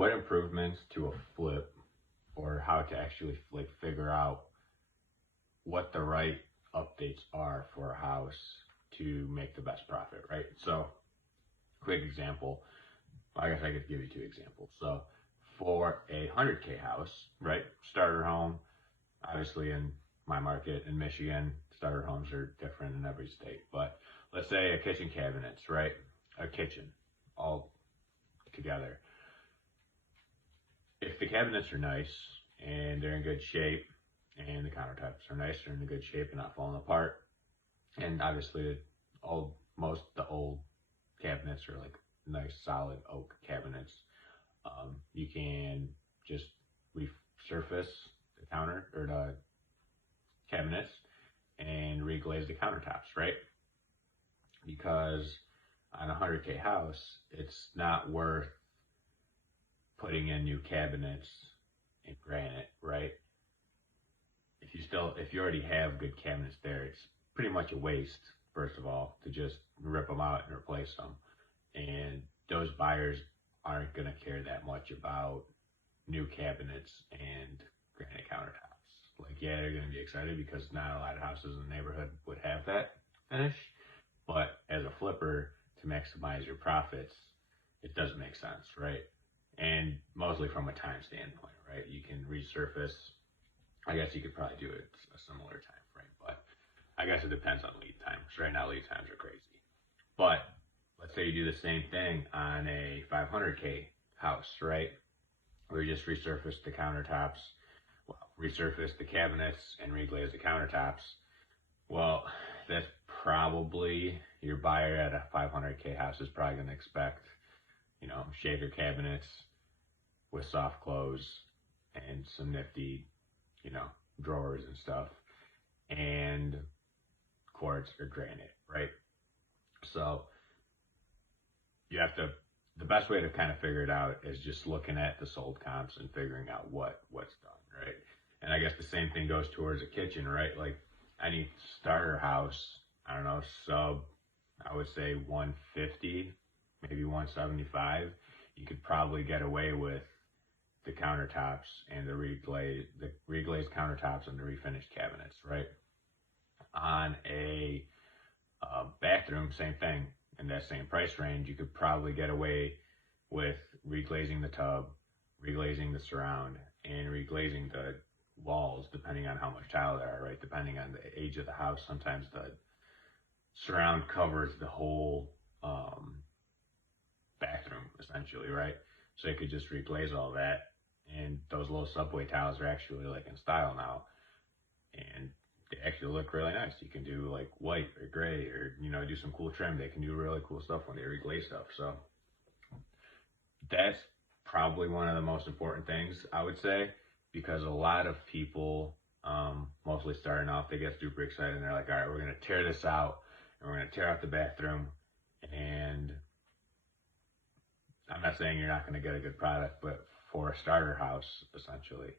what improvements to a flip, or how to actually like figure out what the right updates are for a house to make the best profit, right? So, quick example. I guess I could give you two examples. So, for a 100K house, right? Starter home, obviously in my market in Michigan, starter homes are different in every state. But let's say a kitchen cabinets, right? A kitchen, all together. If the cabinets are nice and they're in good shape, and the countertops are nice, they're in good shape and not falling apart, and obviously most the old cabinets are like nice solid oak cabinets, you can just resurface the counter or the cabinets and reglaze the countertops, right? Because on a 100K house, it's not worth putting in new cabinets and granite, right? If you already have good cabinets there, it's pretty much a waste, first of all, to just rip them out and replace them. And those buyers aren't going to care that much about new cabinets and granite countertops. Like, yeah, they're going to be excited because not a lot of houses in the neighborhood would have that finish. But as a flipper, to maximize your profits, it doesn't make sense, right? And mostly from a time standpoint, right? You can resurface. I guess you could probably do it a similar time frame, but I guess it depends on lead time, because right now lead times are crazy. But let's say you do the same thing on a 500K house, right? Where you just resurface the countertops, resurface the cabinets and reglaze the countertops. Well, that's probably your buyer at a 500K house is probably going to expect, shaker cabinets with soft close and some nifty, drawers and stuff, and quartz or granite, right? So the best way to kind of figure it out is just looking at the sold comps and figuring out what's done, right? And I guess the same thing goes towards a kitchen, right? Like any starter house, I don't know, I would say 150, maybe 175, you could probably get away with the countertops and the reglazed countertops and the refinished cabinets, right? On a bathroom, same thing. In that same price range, you could probably get away with reglazing the tub, reglazing the surround, and reglazing the walls, depending on how much tile there are, right? Depending on the age of the house, sometimes the surround covers the whole bathroom, essentially, right? So you could just reglaze all that, and those little subway tiles are actually like in style now, and they actually look really nice. You can do like white or gray, or do some cool trim. They can do really cool stuff when they reglaze stuff. So that's probably one of the most important things, I would say, because a lot of people, mostly starting off, they get super excited and they're like, all right, we're going to tear this out and we're going to tear out the bathroom. And I'm not saying you're not going to get a good product, but for a starter house, essentially,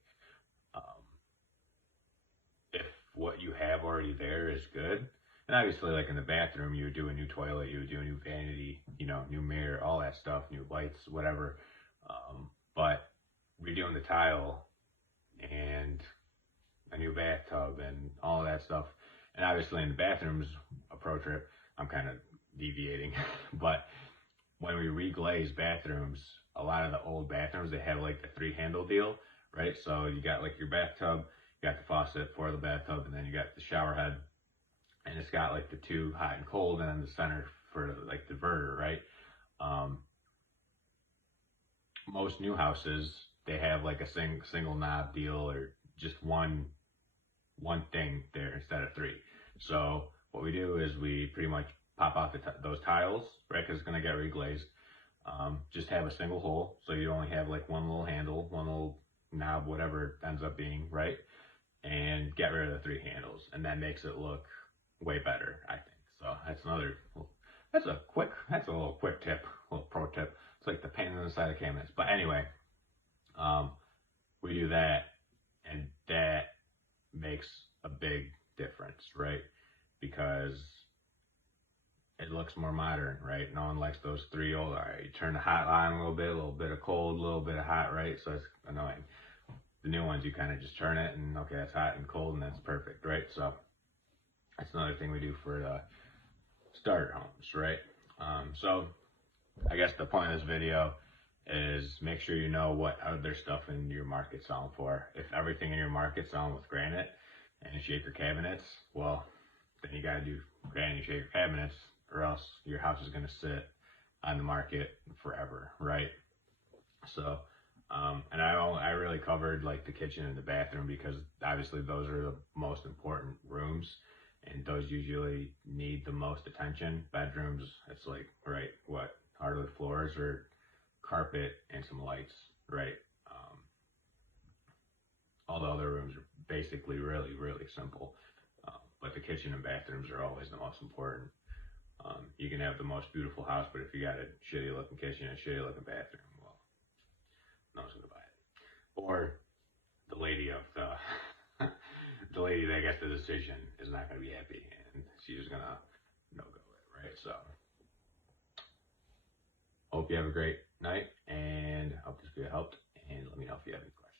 if what you have already there is good, and obviously like in the bathroom, you would do a new toilet, you would do a new vanity, new mirror, all that stuff, new lights, whatever. But redoing the tile and a new bathtub and all that stuff, and obviously in the bathrooms, a pro trip, I'm kind of deviating, but when we reglaze bathrooms, a lot of the old bathrooms, they have like the 3-handle deal, right? So you got like your bathtub, you got the faucet for the bathtub, and then you got the shower head, and it's got like the 2 hot and cold, and then the center for like the diverter, right? Most new houses, they have like a single knob deal, or just one thing there instead of 3. So what we do is we pretty much pop out those tiles, right? Because it's going to get reglazed. Just have a single hole, so you only have like one little handle, one little knob, whatever it ends up being, right? And get rid of the 3 handles, and that makes it look way better, I think. So that's a little quick tip, a little pro tip. It's like the paint on the side of cabinets. But anyway, we do that, and that makes a big difference, right? Because as it looks more modern, right? No one likes those three old, all right, you turn the hot on a little bit of cold, a little bit of hot, right? So it's annoying. The new ones, you kind of just turn it and okay, that's hot and cold and that's perfect, right? So that's another thing we do for the starter homes, right? So I guess the point of this video is make sure you know what other stuff in your market's selling for. If everything in your market's selling with granite and shaker cabinets, well, then you gotta do granite and shaker cabinets, or else your house is gonna sit on the market forever, right? So, and I really covered like the kitchen and the bathroom because obviously those are the most important rooms and those usually need the most attention. Bedrooms, it's like, right, what, hardwood floors or carpet and some lights, right? All the other rooms are basically really, really simple. But the kitchen and bathrooms are always the most important. You can have the most beautiful house, but if you got a shitty looking kitchen and a shitty looking bathroom, well, no one's gonna buy it. Or the lady of the the lady that gets the decision is not gonna be happy, and she's gonna no go it, right? So, hope you have a great night, and hope this video helped. And let me know if you have any questions.